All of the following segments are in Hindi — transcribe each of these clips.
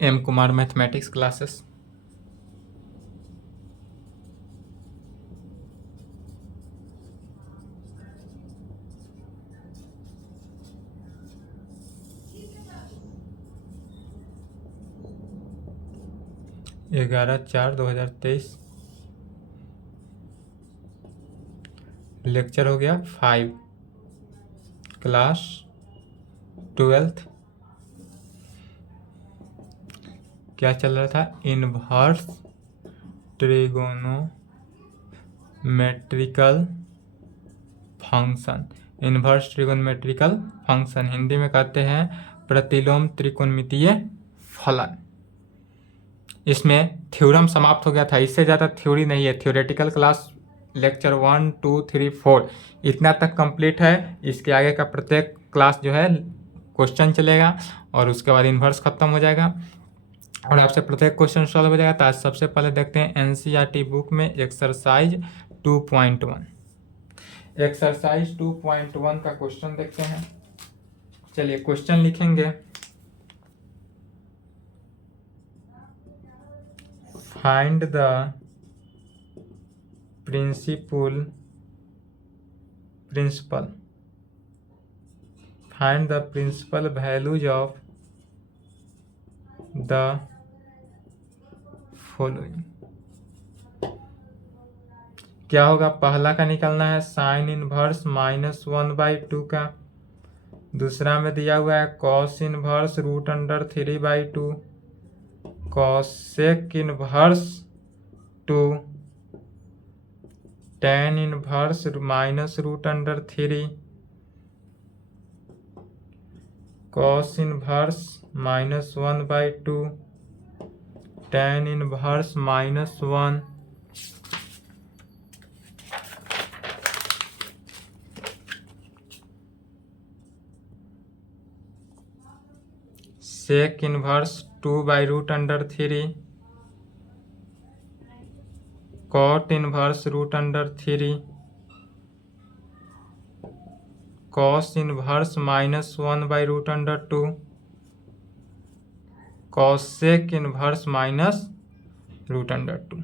M Kumar mathematics classes. ग्यारह 4/2023 लेक्चर हो गया 5, क्लास 12th। क्या चल रहा था? Inverse trigonometrical function. Inverse trigonometrical function Hindi में कहते हैं प्रतिलोम त्रिकोणमितीय फलन। इसमें थ्योरम समाप्त हो गया था, इससे ज़्यादा थ्योरी नहीं है। थ्योरेटिकल क्लास लेक्चर 1, 2, 3, 4 इतना तक कंप्लीट है। इसके आगे का प्रत्येक क्लास जो है क्वेश्चन चलेगा और उसके बाद इन्वर्स खत्म हो जाएगा और आपसे प्रत्येक क्वेश्चन सॉल्व हो जाएगा। तो आज सबसे पहले देखते हैं एनसीईआरटी बुक में एक्सरसाइज 2.1। एक्सरसाइज 2.1 का क्वेश्चन देखते हैं। चलिए क्वेश्चन लिखेंगे। Find the principal find the principal values of the following. क्या होगा? पहला का निकालना है साइन इनवर्स -1/2 का। दूसरा में दिया हुआ है cos inverse √3/2, cosec inverse 2, tan inverse -√3, cos inverse -1/2, tan inverse -1, sec inverse 2/√3, cot inverse √3, cos inverse -1/√2, cosec inverse -√2।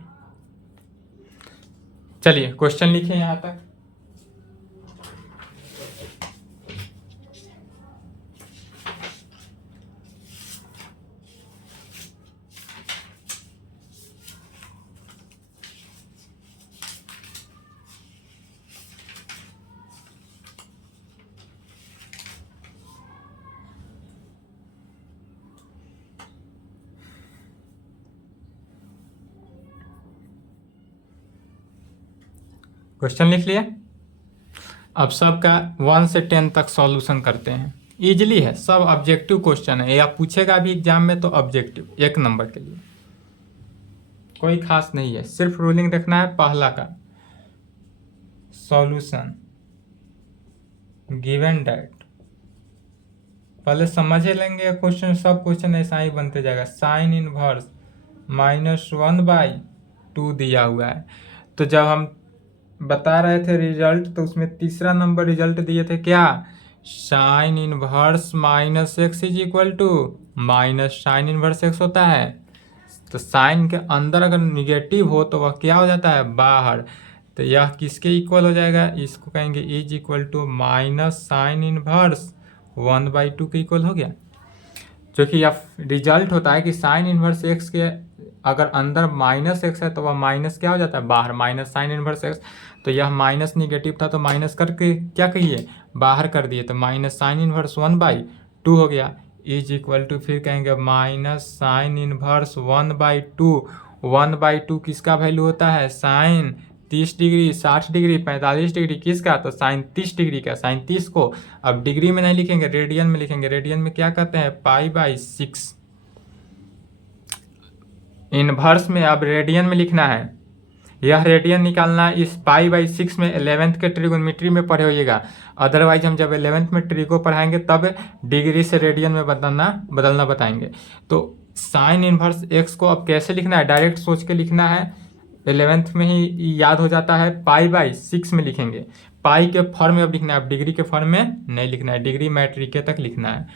चलिए क्वेश्चन लिखें यहाँ तक। क्वेश्चन लिख लिया। अब सबका 1 से 10 तक सॉल्यूशन करते हैं। इजीली है, सब ऑब्जेक्टिव क्वेश्चन है, या पूछेगा भी एग्जाम में तो ऑब्जेक्टिव 1 नंबर के लिए, कोई खास नहीं है। सिर्फ रूलिंग देखना है। पहला का सॉल्यूशन गिवन डेट पहले समझ लेंगे क्वेश्चन। सब क्वेश्चन ऐसा ही बनते जाएगा। साइन इनवर्स -1/2 दिया हुआ है, तो जब हम बता रहे थे रिजल्ट तो उसमें तीसरा नंबर रिजल्ट दिए थे क्या? Sine inverse -x minus sine inverse x होता है। तो साइन के अंदर अगर निगेटिव हो तो वह क्या हो जाता है? बाहर। तो यह किसके इक्वल हो जाएगा? इसको कहेंगे is equal to minus sine inverse 1/2 के इक्वल हो गया। जो कि यह रिजल्ट होता है कि साइन इनवर्स x के अगर अंदर -x है तो वह माइनस क्या हो जाता है? बाहर, माइनस साइन इनवर्स x। तो यह माइनस निगेटिव था तो माइनस करके क्या कहिए? बाहर कर दिए, तो माइनस साइन इनवर्स 1/2 हो गया। इज इक्वल टू फिर कहेंगे माइनस साइन इनवर्स 1/2। 1/2 किसका वैल्यू होता है? साइन 30 डिग्री, 60 डिग्री, 45 डिग्री, किसका? तो साइन 30 डिग्री का। साइन 30 को अब डिग्री में नहीं लिखेंगे, रेडियन में लिखेंगे। रेडियन में क्या कहते हैं? π/6। इनवर्स में अब रेडियन में लिखना है। यह रेडियन निकालना इस π/6 में 11th के ट्रिगोनोमेट्री में पढ़े होइएगा। अदरवाइज हम जब 11th में ट्रिगो पढ़ाएंगे तब डिग्री से रेडियन में बदलना बताएंगे। तो साइन इनवर्स x को अब कैसे लिखना है? डायरेक्ट सोच के लिखना है। 11th में ही याद हो जाता है। π/6 में लिखेंगे। पाई के फॉर्म में अब लिखना है, अब डिग्री के फॉर्म में नहीं लिखना है। डिग्री मैट्रिक तक लिखना है।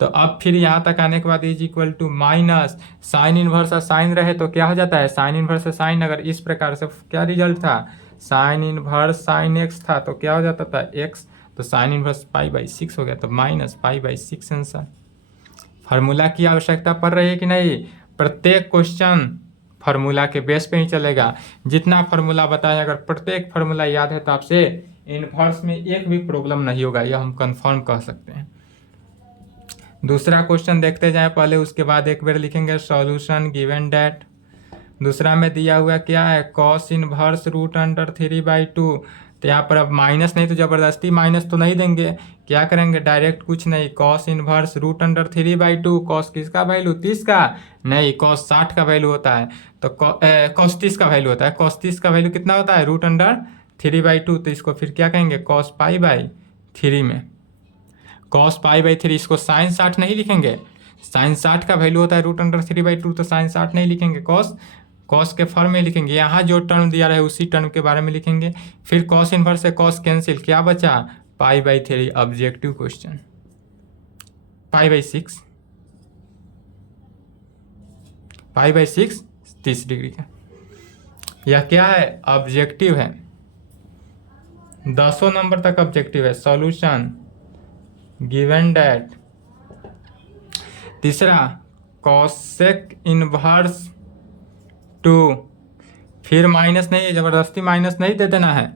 तो अब फिर यहाँ तक आने के बाद is equal to minus sine inverse sine रहे तो क्या हो जाता है, साइन इनवर्स साइन अगर इस प्रकार से क्या रिजल्ट था, साइन इनवर्स साइन एक्स था तो क्या हो जाता था एक्स, तो साइन इनवर्स पाई/6 हो गया, तो माइनस पाई/6 आंसर। फार्मूला की आवश्यकता पड़ रही है कि नहीं, प्रत्येक क्वेश्चन फार्मूला के बेस पे ही चलेगा। जितना फार्मूला बताया अगर प्रत्येक फार्मूला याद है तो आपसे इनवर्स में एक भी प्रॉब्लम नहीं होगा, यह हम कंफर्म कह सकते हैं। दूसरा क्वेश्चन देखते जाएं पहले, उसके बाद एक बार लिखेंगे सॉल्यूशन गिवन दैट। दूसरा में दिया हुआ क्या है, कॉस इनवर्स रूट अंडर 3/2। तो यहाँ पर अब माइनस नहीं तो ज़बरदस्ती माइनस तो नहीं देंगे, क्या करेंगे डायरेक्ट कुछ नहीं, cos inverse root under 3/2। Cos किसका वैल्यू 30 का, नहीं कॉस 60 का वैल्यू होता है, तो कॉस 30 का वैल्यू होता है, कॉस 30 का वैल्यू कितना होता है रूट अंडर 3/2। तो इसको फिर क्या कहेंगे कॉस पाई/3 में, कॉस पाई/3, इसको साइन 60 नहीं लिखेंगे, साइन 60 का वैल्यू होता है रूट अंडर 3/2, तो साइन 60 नहीं लिखेंगे, कॉस कॉस के फॉर्म में लिखेंगे, यहाँ जो टर्म दिया रहे उसी टर्म के बारे में लिखेंगे। फिर कॉस इनवर्स से कॉस कैंसिल, क्या बचा पाई/3। ऑब्जेक्टिव क्वेश्चन पाई/6 30 डिग्री का, यह क्या है ऑब्जेक्टिव है, 10 नंबर तक ऑब्जेक्टिव है। Solution given that. तीसरा कॉसेक इनवर्स 2, फिर माइनस नहीं है, ज़बरदस्ती माइनस नहीं दे देना है,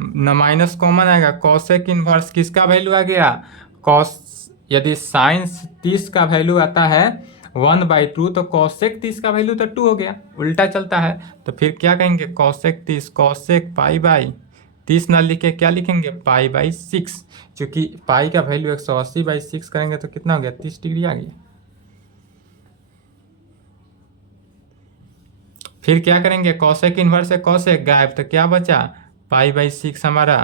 न माइनस कॉमन आएगा। कॉसेक इनवर्स किसका वैल्यू आ गया, कॉस, यदि साइन 30 का वैल्यू आता है 1/2 तो कॉसेक 30 का वैल्यू तो 2 हो गया, उल्टा चलता है। तो फिर क्या कहेंगे कॉसेक 30, कॉसेक पाई/30 ना लिखे क्या लिखेंगे पाई/6, क्योंकि पाई का वैल्यू 180/6 करेंगे तो कितना हो गया 30 डिग्री आ गया। फिर क्या करेंगे कॉसेक इनवर्स से कॉसेक गायब, तो क्या बचा पाई/6 हमारा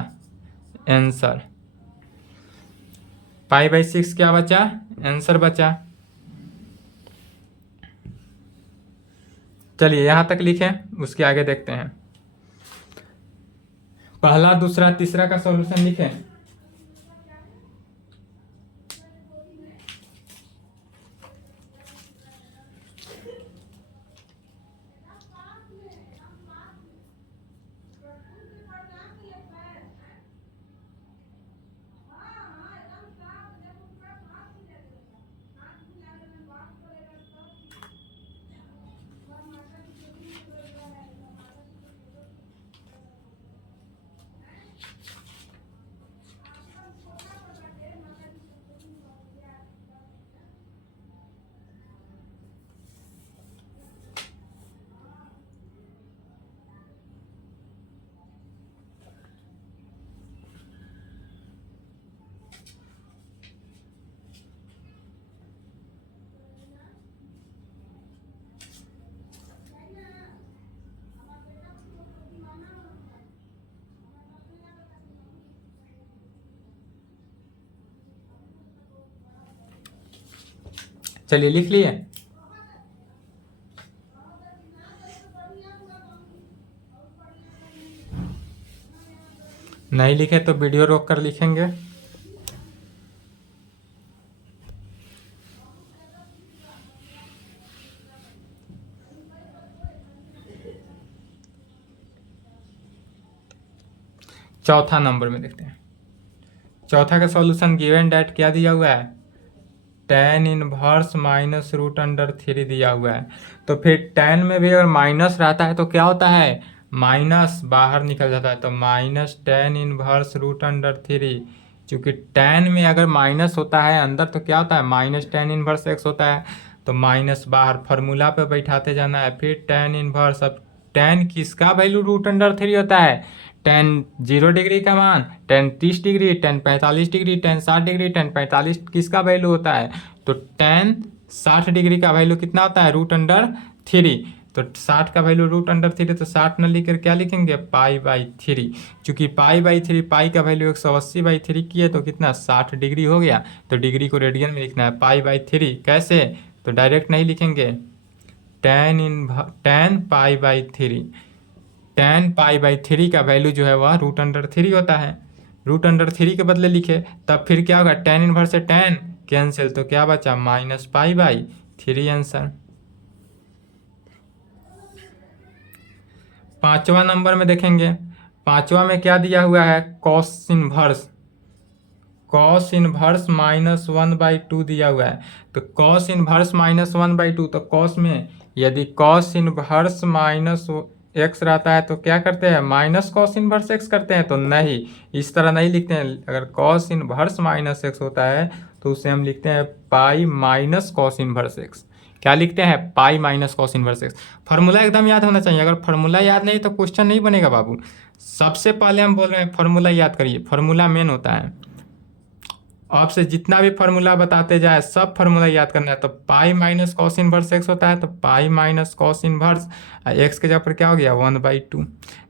आंसर, पाई/6 क्या बचा आंसर बचा। चलिए यहाँ तक लिखें, उसके आगे देखते हैं। पहला दूसरा तीसरा का सॉल्यूशन लिखें। चलिए लिख लिए, नहीं लिखे तो वीडियो रोक कर लिखेंगे। चौथा नंबर में देखते हैं, चौथा का सॉल्यूशन गिवन डैट क्या दिया हुआ है, tan inverse minus root under 3 दिया हुआ है। तो फिर tan में भी अगर माइनस रहता है तो क्या होता है, माइनस बाहर निकल जाता है, तो minus tan inverse root under 3। चूँकि tan में अगर माइनस होता है अंदर तो क्या होता है माइनस tan इनवर्स x होता है, तो माइनस बाहर फार्मूला पे बैठाते जाना है। फिर tan इनवर्स, अब tan किसका वैल्यू रूट अंडर 3 होता है, tan 0 डिग्री का मान, tan 30 degree, tan 45 degree, tan 60 degree, tan 45 किसका वैल्यू होता है, तो tan 60 डिग्री का वैल्यू कितना होता है रूट अंडर 3। तो 60 का वैल्यू रूट अंडर 3, तो 60 न लिखकर क्या लिखेंगे पाई/3, क्योंकि पाई/3 पाई का वैल्यू 180/3 की है तो कितना 60 डिग्री हो गया, तो डिग्री को रेडियन में लिखना है पाई/3। कैसे, तो डायरेक्ट नहीं लिखेंगे, tan पाई/3, tan पाई/3 का वैल्यू जो है वह रूट अंडर 3 होता है, रूट अंडर 3 के बदले लिखे, तब फिर क्या होगा tan इनवर्स से tan कैंसिल, तो क्या बचा -π/3 आंसर। 5वां नंबर में देखेंगे, 5वां में क्या दिया हुआ है, कॉस इनवर्स -1/2 दिया हुआ है। तो कॉस इनवर्स -1/2, तो कॉस में यदि कॉस इनवर्स -x रहता है तो क्या करते हैं, माइनस कॉस इनवर्स x करते हैं, तो नहीं, इस तरह नहीं लिखते हैं। अगर कॉस इनवर्स -x होता है तो उसे हम लिखते हैं pi minus cos inverse x। क्या लिखते हैं, pi minus cos inverse x। Formula एकदम याद होना चाहिए, अगर फार्मूला याद नहीं तो क्वेश्चन नहीं बनेगा बाबू। सबसे पहले हम बोल रहे हैं फार्मूला याद करिए, फार्मूला मेन होता है। आपसे जितना भी फार्मूला बताते जाए सब फार्मूला याद करना है। तो pi minus cos inverse x होता है, तो pi minus cos inverse x के जगह पर क्या हो गया 1/2,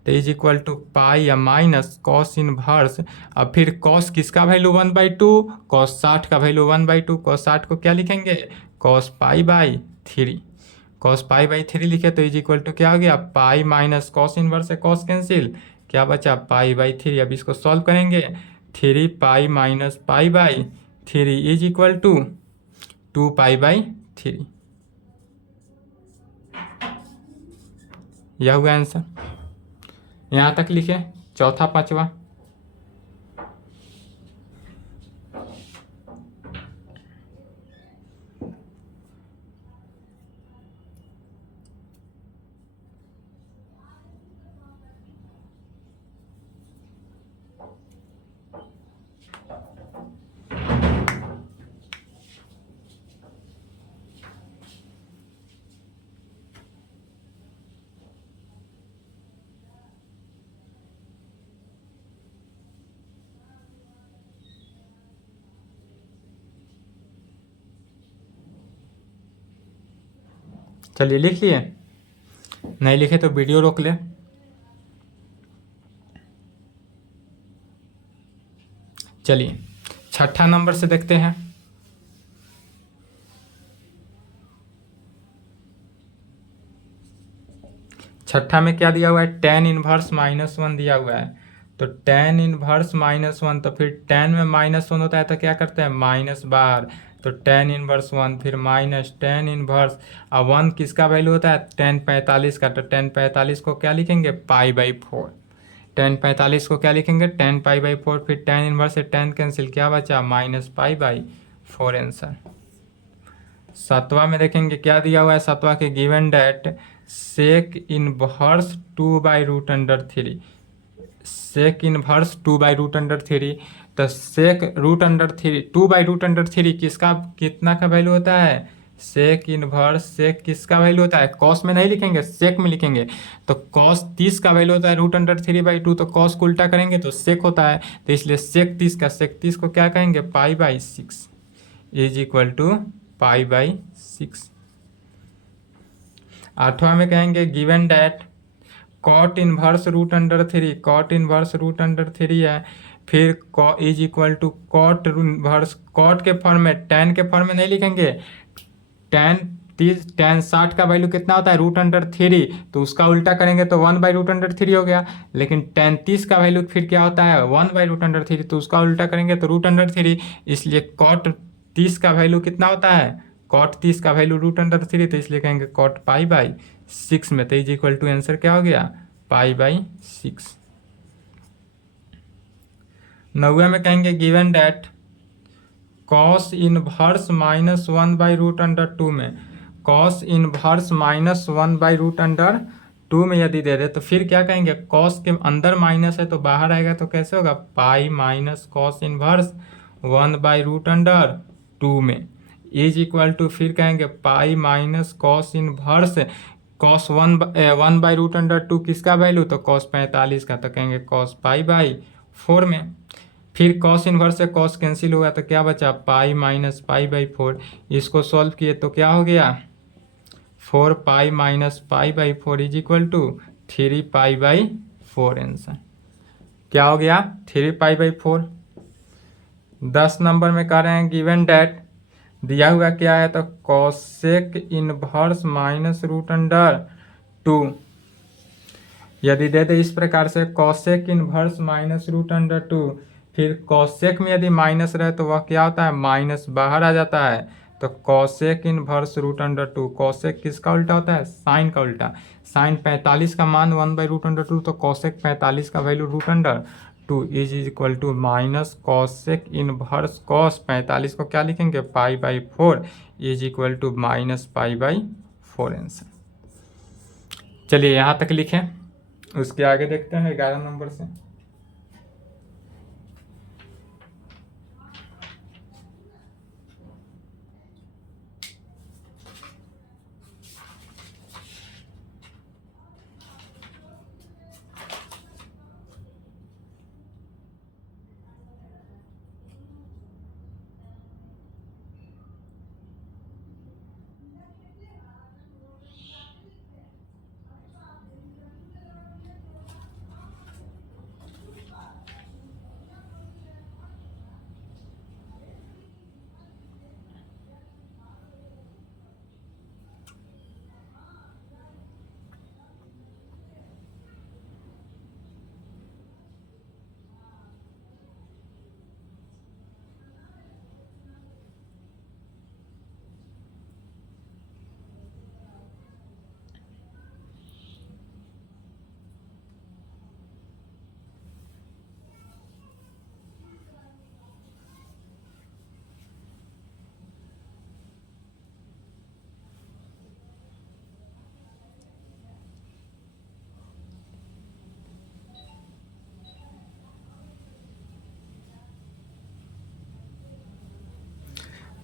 तो इज इक्वल टू पाई या माइनस कॉस इनवर्स। अब फिर कॉस किसका वैल्यू 1/2, कॉस 60 का वैल्यू 1/2, कॉस 60 को क्या लिखेंगे, कॉस π/3, कॉस π/3 लिखे तो इज इक्वल टू क्या हो गया, पाई माइनस कॉस इनवर्स है, कॉस कैंसिल, क्या बचा π/3। अब इसको सॉल्व करेंगे, 3 माइनस π/3 इज इक्वल टू 2π/3। यह हुआ आंसर। यहाँ तक लिखे, चौथा पांचवा। चलिए लिख लिए, नहीं लिखे तो वीडियो रोक ले। चलिए छठा नंबर से देखते हैं। छठा में क्या दिया हुआ है, tan इनवर्स -1 दिया हुआ है। तो tan इनवर्स -1, तो फिर tan में -1 होता है तो क्या करते हैं, माइनस बाहर, तो tan इनवर्स 1, फिर माइनस tan इनवर्स, अब 1 किसका वैल्यू होता है, tan 45 का, तो tan 45 को क्या लिखेंगे, π/4। tan 45 को क्या लिखेंगे, tan π/4, फिर tan इनवर्स से tan कैंसिल, क्या बचा -π/4 आंसर। 7वां में देखेंगे क्या दिया हुआ है, 7वां के given that sec inverse 2/√3, sec inverse 2/√3, तो सेक √3 2/√3 किसका कितना का वैल्यू होता है, सेक इनवर्स, सेक किसका वैल्यू होता है, कॉस में नहीं लिखेंगे, सेक में लिखेंगे। तो कॉस 30 का वैल्यू होता है √3/2, तो कॉस को उल्टा करेंगे तो सेक होता है, तो इसलिए सेक 30 का, सेक 30 को क्या कहेंगे, π/6 इज इक्वल टू π/6। 8वां में कहेंगे given that cot inverse √3, cot inverse √3 है, फिर is equal to cot inverse, cot के फॉर्म में, टैन के फॉर्म में नहीं लिखेंगे। tan 60 का वैल्यू कितना होता है, √3, तो उसका उल्टा करेंगे तो 1/√3 हो गया। लेकिन tan 30 का वैल्यू फिर क्या होता है, 1/√3, तो उसका उल्टा करेंगे तो √3, इसलिए कॉट 30 का वैल्यू कितना होता है, कॉट 30 का वैल्यू √3, तो इसलिए कहेंगे कॉट π/6 में, तो इज इक्वल टू आंसर क्या हो गया, π/6। 9वें में कहेंगे गिवन डैट कॉस इनवर्स -1/√2 में, कॉस इनवर्स -1/√2 में यदि दे दे तो फिर क्या कहेंगे, कॉस के अंदर माइनस है तो बाहर आएगा, तो कैसे होगा, पाई माइनस कॉस इनवर्स 1/√2 में इज इक्वल टू, फिर कहेंगे pi minus cos inverse cos 1/√2 किसका वैल्यू, तो कॉस 45 का, तो कहेंगे कॉस π/4 में। फिर कॉस इनवर्स से कॉस कैंसिल होगा तो क्या बचा, पाई माइनस π/4। इसको सॉल्व किए तो क्या हो गया, 4π minus π/4 is equal to 3π/4 answer. क्या हो गया, 3π/4। 10 नंबर में कह रहे हैं गिवन डैट दिया हुआ क्या है, तो कॉसेक इनवर्स -√2 यदि दे दे इस प्रकार से, कॉसेक इनवर्स -√2, फिर कॉसेक में यदि माइनस रहे तो वह क्या होता है, माइनस बाहर आ जाता है। तो cosec inverse root under two, cosec किसका उल्टा होता है, साइन का उल्टा। साइन 45 का मान 1/√2, तो कॉसेक 45 का value √2 is equal to minus cosec inverse cos 45 को क्या लिखेंगे, π/4 is equal to minus π/4 answer. चलिए यहाँ तक लिखें, उसके आगे देखते हैं 11 नंबर से।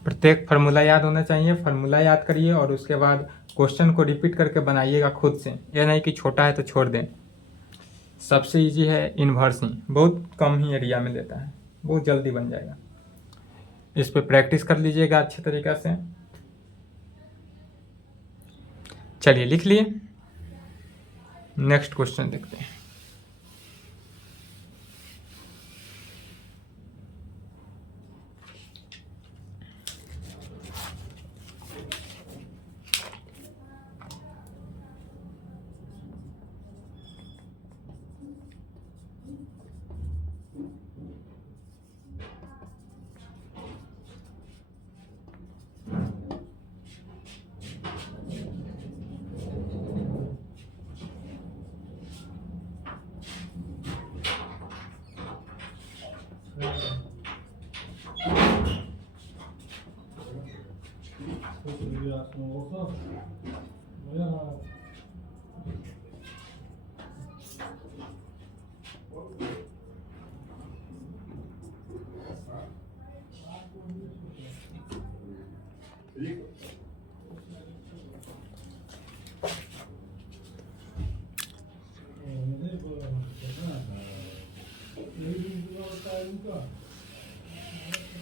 प्रत्येक फार्मूला याद होना चाहिए, फार्मूला याद करिए और उसके बाद क्वेश्चन को रिपीट करके बनाइएगा खुद से, यह नहीं कि छोटा है तो छोड़ दें। सबसे इजी है इन्वर्स ही, बहुत कम ही एरिया में लेता है, बहुत जल्दी बन जाएगा। इस पे प्रैक्टिस कर लीजिएगा अच्छे तरीक़ा से। चलिए लिख लिए, नेक्स्ट क्वेश्चन देखते हैं।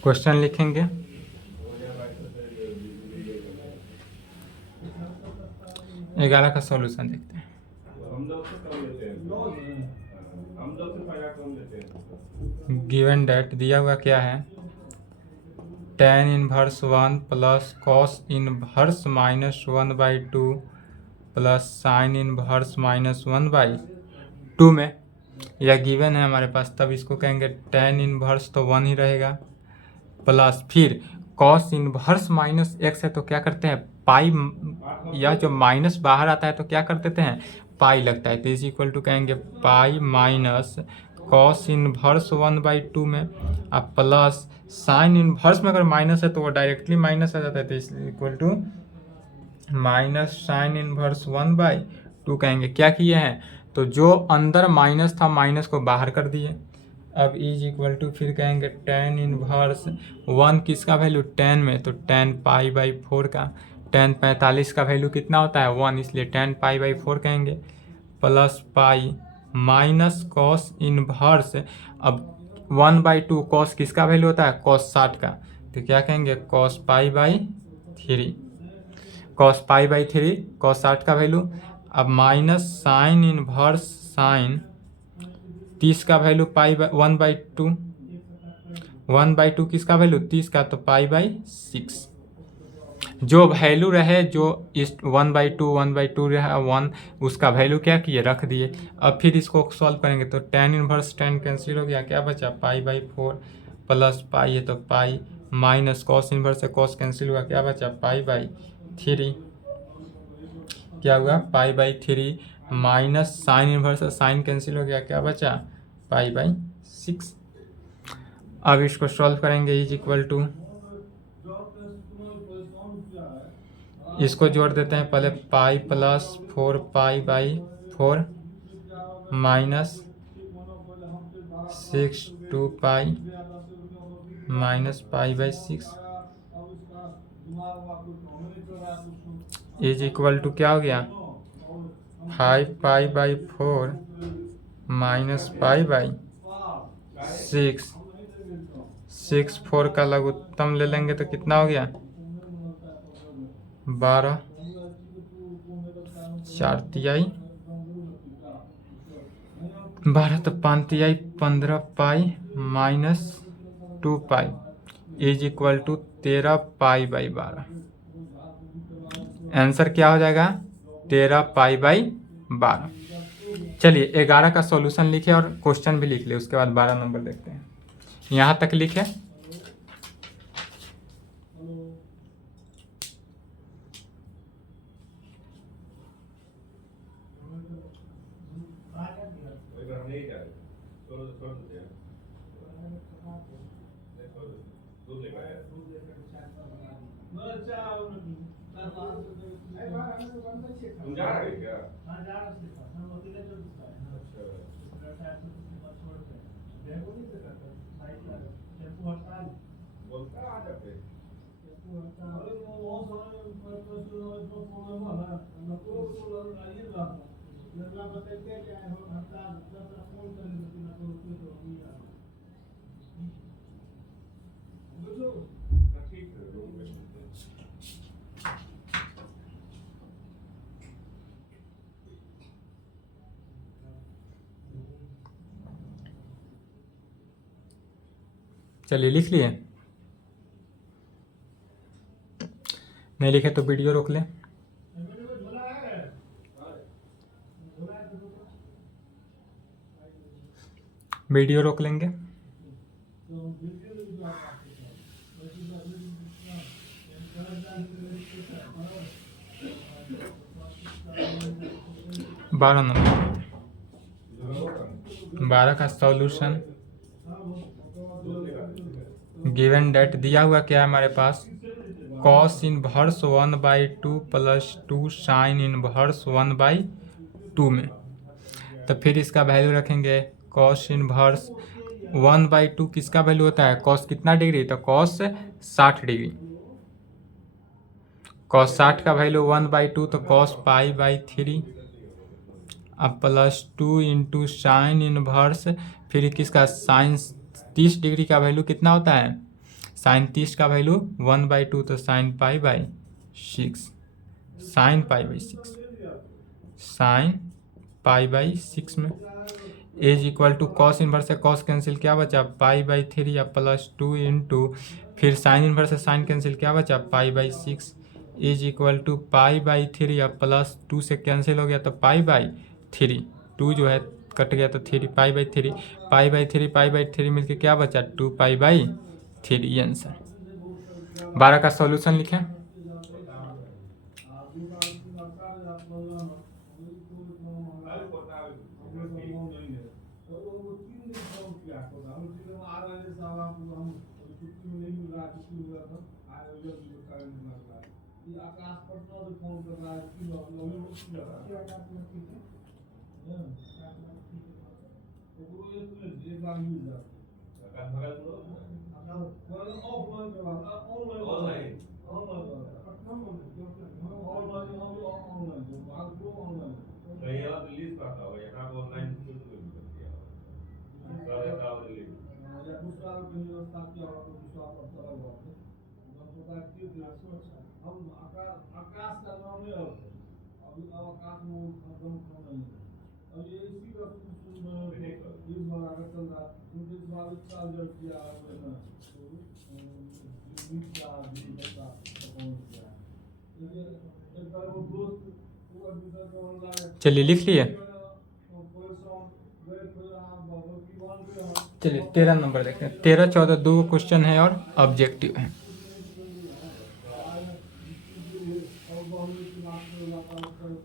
क्वेश्चन लिखेंगे, ग्यारह का सॉल्यूशन देखते हैं। गिवन डेट दिया हुआ क्या है, tan inverse 1 plus cos inverse -1/2 plus sign inverse -1/2 में यह गिवन है हमारे पास, तब इसको कहेंगे tan इनवर्स तो 1 ही रहेगा, प्लस फिर कॉस इनवर्स -x है तो क्या करते हैं पाई, या जो माइनस बाहर आता है तो क्या कर देते हैं पाई लगता है, तो इज इक्वल टू कहेंगे पाई माइनस कॉस इनवर्स 1/2 में, अब प्लस साइन इनवर्स में अगर माइनस है तो वो डायरेक्टली माइनस आ जाता है, तो is equal to minus sine inverse 1/2 कहेंगे। क्या किए हैं, तो जो अंदर माइनस था माइनस को बाहर कर दिए। अब इज इक्वल टू फिर कहेंगे tan इनवर्स 1 किसका वैल्यू tan में, तो tan π/4 का, tan 45 का वैल्यू कितना होता है 1, इसलिए tan π/4 कहेंगे, plus pi minus cos inverse, अब 1/2 कॉस किसका वैल्यू होता है कॉस 60 का, तो क्या कहेंगे cos π/3, cos π/3 cos 60 का वैल्यू, अब माइनस साइन इनवर्स साइन 30 का वैल्यू π/1/2, 1/2 किसका वैल्यू 30 का, तो π/6। जो वैल्यू रहे जो इस 1/2 रहा 1 उसका वैल्यू क्या किए रख दिए। अब फिर इसको सॉल्व करेंगे तो tan इनवर्स tan कैंसिल हो गया, क्या बचा पाई/4 प्लस पाई है तो पाई माइनस कॉस इनवर्स से कॉस कैंसिल हुआ, क्या बचा पाई/3 क्या हुआ पाई/3 माइनस साइन इनवर्स से साइन कैंसिल हो गया, क्या बचा पाई/6। अब इसको सॉल्व करेंगे इज इक्वल टू इसको जोड़ देते हैं पहले पाई+4 माइनस 6 2 पाई माइनस पाई/6 इज इक्वल टू क्या हो गया 5 पाई/4 माइनस पाई/6 6 4 का लघुत्तम ले लेंगे तो कितना हो गया 12 4 तिहाई 12 तो 5 तिहाई 15 pi minus 2 pi is equal to 13 पाई/12। आंसर क्या हो जाएगा 13 पाई/12। चलिए 11 का सॉल्यूशन लिखे और क्वेश्चन भी लिख ले, उसके बाद 12 नंबर देखते हैं। यहाँ तक लिखे चलिए लिख लिए, नहीं लिखे तो वीडियो रोक लें। वीडियो रोक लेंगे। बारह नंबर 12 का सॉल्यूशन गिवन डेट दिया हुआ क्या है हमारे पास cos inverse 1/2 plus 2 sine inverse 1/2 में, तो फिर इसका वैल्यू रखेंगे कॉस इनवर्स 1/2 किसका वैल्यू होता है कॉस कितना डिग्री, तो कॉस 60 डिग्री, कॉस 60 का वैल्यू 1/2 तो कॉस पाई/3 अब प्लस 2 इंटू साइन इनवर्स फिर किसका साइन 30 डिग्री का वैल्यू कितना होता है साइन 30 का वैल्यू 1/2 तो साइन पाई/6 साइन पाई/6 साइन पाई/6 में as equal to cos inverse से कॉस कैंसिल क्या बचा पाई/3 या प्लस 2 इंटू फिर साइन इनवर्स से साइन कैंसिल क्या बचा पाई/6 इज इक्वल टू पाई/3 या प्लस 2 से कैंसिल हो गया तो पाई/3 2 जो है कट गया तो 3 पाई/3 पाई/3 मिलके क्या बचा 2 पाई/3 ये आंसर। 12 का सॉल्यूशन लिखें। चलिए लिख लिए। चलिए 13 नंबर देखते हैं। 13, 14 दो क्वेश्चन है और ऑब्जेक्टिव है।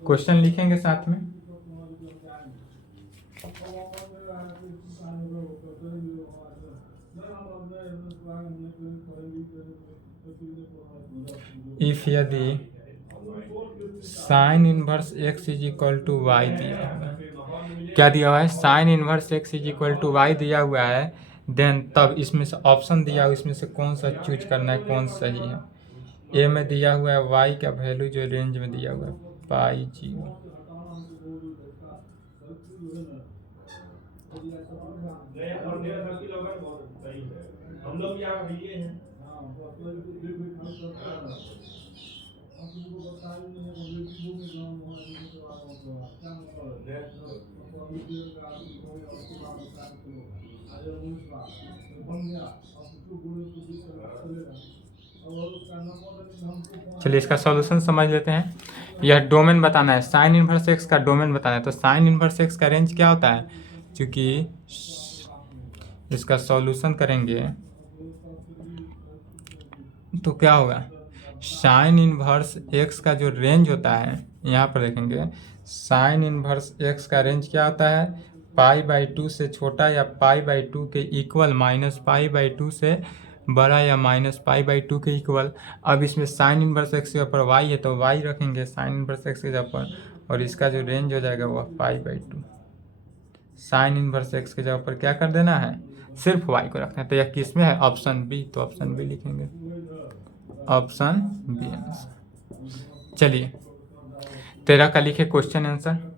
क्वेश्चन लिखेंगे साथ में। इफ यदि sine inverse x is equal to y दिया हुआ है, क्या दिया हुआ है? Sine inverse x is equal to y दिया हुआ है, देन तब इसमें से ऑप्शन दिया हुआ, इसमें से कौन सा चूज करना है, कौन सही है। ए में दिया हुआ है वाई का वैल्यू जो रेंज में दिया हुआ है पाई 0। चलिए इसका सॉल्यूशन समझ लेते हैं। यह डोमेन बताना है, साइन इनवर्स एक्स का डोमेन बताना है। तो साइन इनवर्स एक्स का रेंज क्या होता है? क्योंकि इसका सॉल्यूशन करेंगे तो क्या होगा, साइन इनवर्स एक्स का जो रेंज होता है, यहाँ पर देखेंगे साइन इनवर्स एक्स का रेंज क्या होता है, π/2 से छोटा या π/2 के इक्वल माइनस π/2 से बड़ा या माइनस π/2 के इक्वल। अब इसमें साइन इनवर्स एक्स के ऊपर y है तो y रखेंगे साइन इनवर्स एक्स के जगह पर, और इसका जो रेंज हो जाएगा वह π/2। साइन इनवर्स एक्स के जगह पर क्या कर देना है, सिर्फ y को रखना है। तो यह किस में है? Option B. तो ऑप्शन बी लिखेंगे, ऑप्शन बी आंसर। चलिए 13 का लिखे क्वेश्चन आंसर।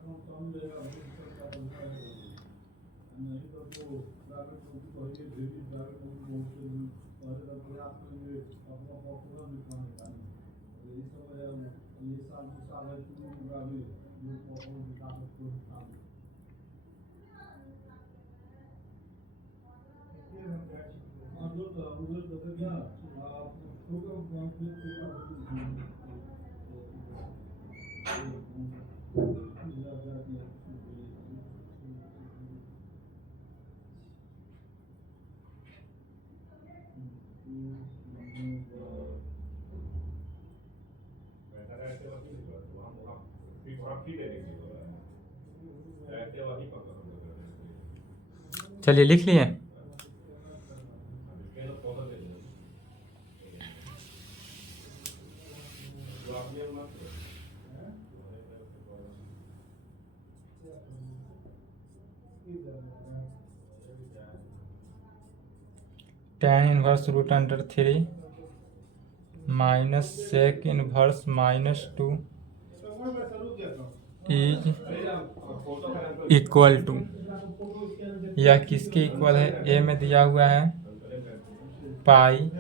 चलिए लिख लिए। tan inverse root under 3 minus sec inverse -2 is equal to, यह किसके इक्वल है? ए में दिया हुआ है पाई,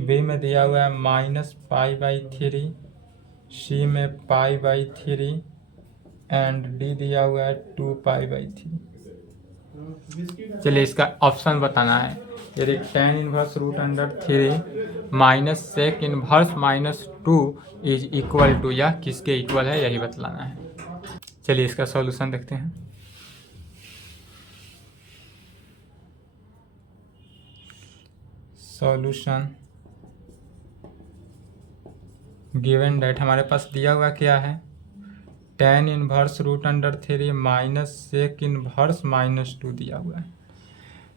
बी में दिया हुआ है -π/3, सी में π/3 एंड डी दिया हुआ है 2π/3। चलिए इसका ऑप्शन बताना है। यदि tan inverse root under 3 minus sec inverse -2 is equal to, यह किसके इक्वल है यही बतलाना है। चलिए इसका सॉल्यूशन देखते हैं। सॉल्यूशन गिवन डेट हमारे पास दिया हुआ क्या है, tan inverse root under 3 minus sec inverse -2 दिया हुआ है।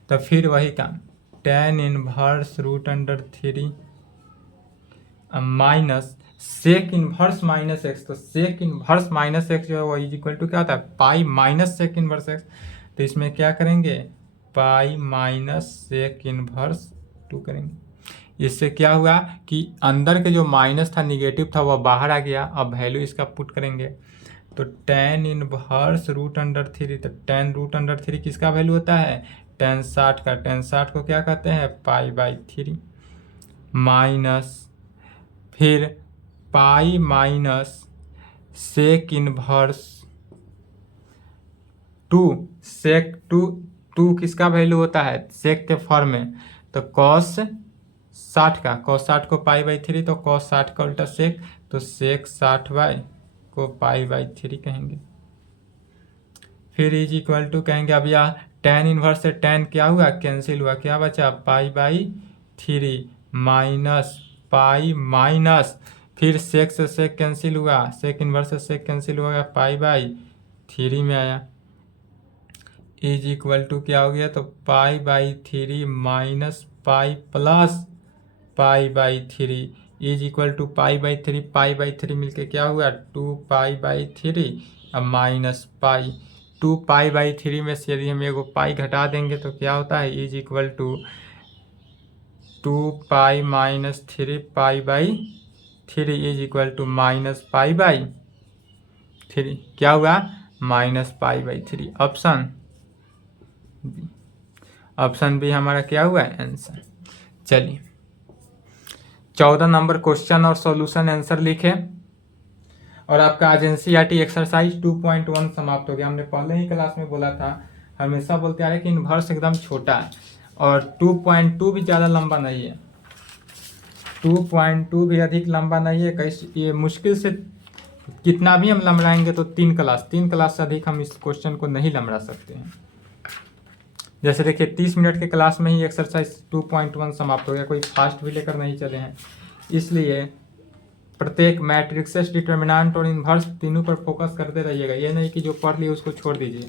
तो फिर वही काम, tan inverse root under 3 minus sec inverse -x, तो सेक इनवर्स -x जो है वो इज इक्वल टू क्या होता है, pi minus sec inverse x। तो इसमें क्या करेंगे, पाई माइनस सेक इनवर्स 2 करेंगे। इससे क्या हुआ कि अंदर के जो माइनस था, निगेटिव था, वह बाहर आ गया। अब वैल्यू इसका पुट करेंगे तो tan इनवर्स रूट अंडर 3, तो tan रूट अंडर 3 किसका वैल्यू होता है, tan 60 का। tan 60 को क्या कहते हैं, π/3 माइनस फिर पाई माइनस सेक इनवर्स 2, सेक 2 किसका वैल्यू होता है, सेक के फॉर्म में। तो cos 60 का, cos 60 को π/3, तो cos 60 का उल्टा सेक, तो सेक 60y को π/3 कहेंगे। फिर इज इक्वल टू कहेंगे, अब यह tan इनवर्स से tan क्या हुआ, कैंसिल हुआ, क्या बचा π/3 माइनस पाई माइनस, फिर सेक से सेक कैंसिल हुआ, सेक इनवर्स से सेक कैंसिल हुआ, π/3 में आया। इज इक्वल टू क्या हो गया, तो π/3 minus pi plus π/3 is equal to π/3 मिलके क्या हुआ 2π/3 अब माइनस पाई। 2π/3 में से यदि हम एगो पाई घटा देंगे तो क्या होता है, is equal to 2π minus 3π/3 is equal to minus π/3 क्या हुआ माइनस π/3। ऑप्शन बी हमारा क्या हुआ आंसर। चलिए 14 नंबर क्वेश्चन और सॉल्यूशन आंसर लिखे और आपका आज एनसीईआरटी एक्सरसाइज 2.1 समाप्त हो गया। हमने पहले ही क्लास में बोला था, हमेशा बोलते आ रहे कि इन्वर्स एकदम छोटा है और 2.2 भी ज़्यादा लंबा नहीं है, 2.2 भी अधिक लंबा नहीं है। कैसे ये मुश्किल से कितना भी हम लंबराएंगे तो 3 क्लास से अधिक हम इस क्वेश्चन को नहीं लंबरा सकते हैं। जैसे देखिए 30 मिनट के क्लास में ही एक्सरसाइज 2.1 समाप्त हो गया, कोई फास्ट भी लेकर नहीं चले हैं। इसलिए प्रत्येक मैट्रिक्सेस, डिटर्मिनेंट और इन्वर्स तीनों पर फोकस करते रहिएगा। ये नहीं कि जो पढ़ लिए उसको छोड़ दीजिए,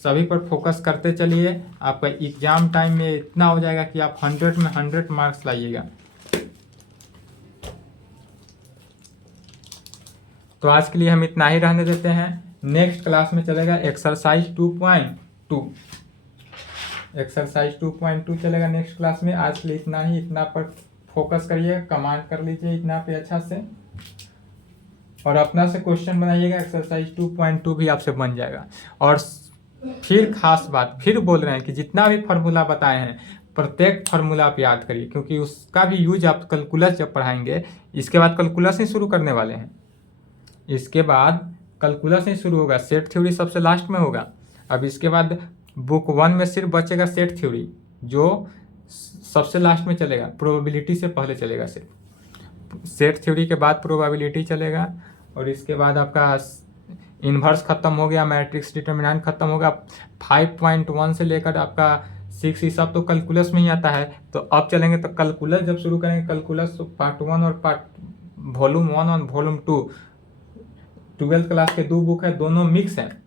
सभी पर फोकस करते चलिए। आपका एग्जाम टाइम में इतना हो जाएगा कि आप 100 में 100 मार्क्स लाइएगा। तो आज के लिए हम इतना ही रहने देते हैं। नेक्स्ट क्लास में चलेगा एक्सरसाइज 2.2, एक्सरसाइज 2.2 चलेगा नेक्स्ट क्लास में। आज के लिए इतना ही, इतना पर फोकस करिए, कमांड कर लीजिए इतना पे अच्छा से और अपना से क्वेश्चन बनाइएगा। एक्सरसाइज 2.2 भी आपसे बन जाएगा। और फिर खास बात फिर बोल रहे हैं कि जितना भी फार्मूला बताए हैं प्रत्येक फार्मूला आप याद करिए, क्योंकि उसका भी यूज आप कैलकुलस जब पढ़ाएंगे, इसके बाद कैलकुलस ही शुरू करने वाले हैं। इसके बाद कैलकुलस ही शुरू होगा, सेट थ्योरी सबसे लास्ट में होगा। अब इसके बाद बुक 1 में सिर्फ बचेगा सेट थ्योरी, जो सबसे लास्ट में चलेगा, प्रोबेबिलिटी से पहले चलेगा। सिर्फ सेट थ्योरी के बाद प्रोबेबिलिटी चलेगा और इसके बाद आपका इन्वर्स खत्म हो गया, मैट्रिक्स डिटर्मिनेंट खत्म होगा। 5.1 से लेकर आपका 6 ये सब तो कैलकुलस में ही आता है। तो अब चलेंगे तो कैलकुलस जब शुरू करेंगे, कैलकुलस पार्ट 1 और वॉल्यूम 1 और वॉल्यूम 2 12th क्लास के 2 बुक है, दोनों मिक्स हैं।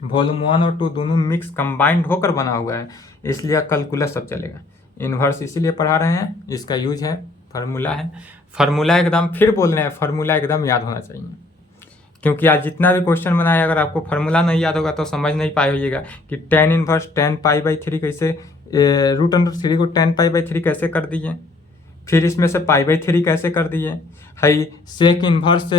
वॉल्यूम 1 और 2 दोनों मिक्स कंबाइंड होकर बना हुआ है, इसलिए कैलकुलस सब चलेगा। इन्वर्स इसीलिए पढ़ा रहे हैं, इसका यूज है, फार्मूला है। फार्मूला एकदम फिर बोल रहे हैं, फार्मूला एकदम याद होना चाहिए, क्योंकि आज जितना भी क्वेश्चन बनाया अगर आपको फार्मूला नहीं याद होगा तो समझ नहीं पाए होइएगा कि tan इनवर्स tan π/3 कैसे, √3 को tan π/3 कैसे कर दिए, फिर इसमें से π/3 कैसे कर दिए है। सेक इनवर्स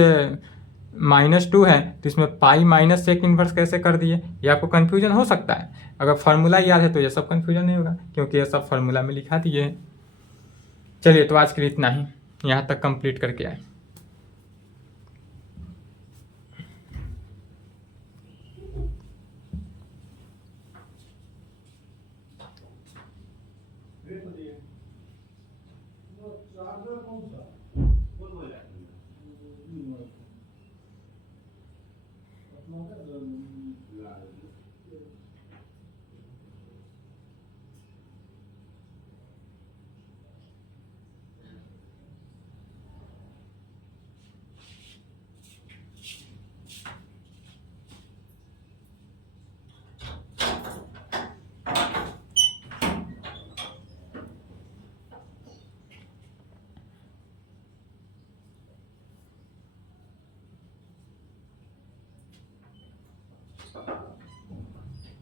-2 है तो इसमें पाई माइनस सेक इनवर्स कैसे कर दिए, ये आपको कन्फ्यूजन हो सकता है। अगर फार्मूला याद है तो ये सब कन्फ्यूजन नहीं होगा, क्योंकि ये सब फार्मूला में लिखा दिए है। चलिए तो आज के लिए इतना ही, यहाँ तक कंप्लीट करके आए।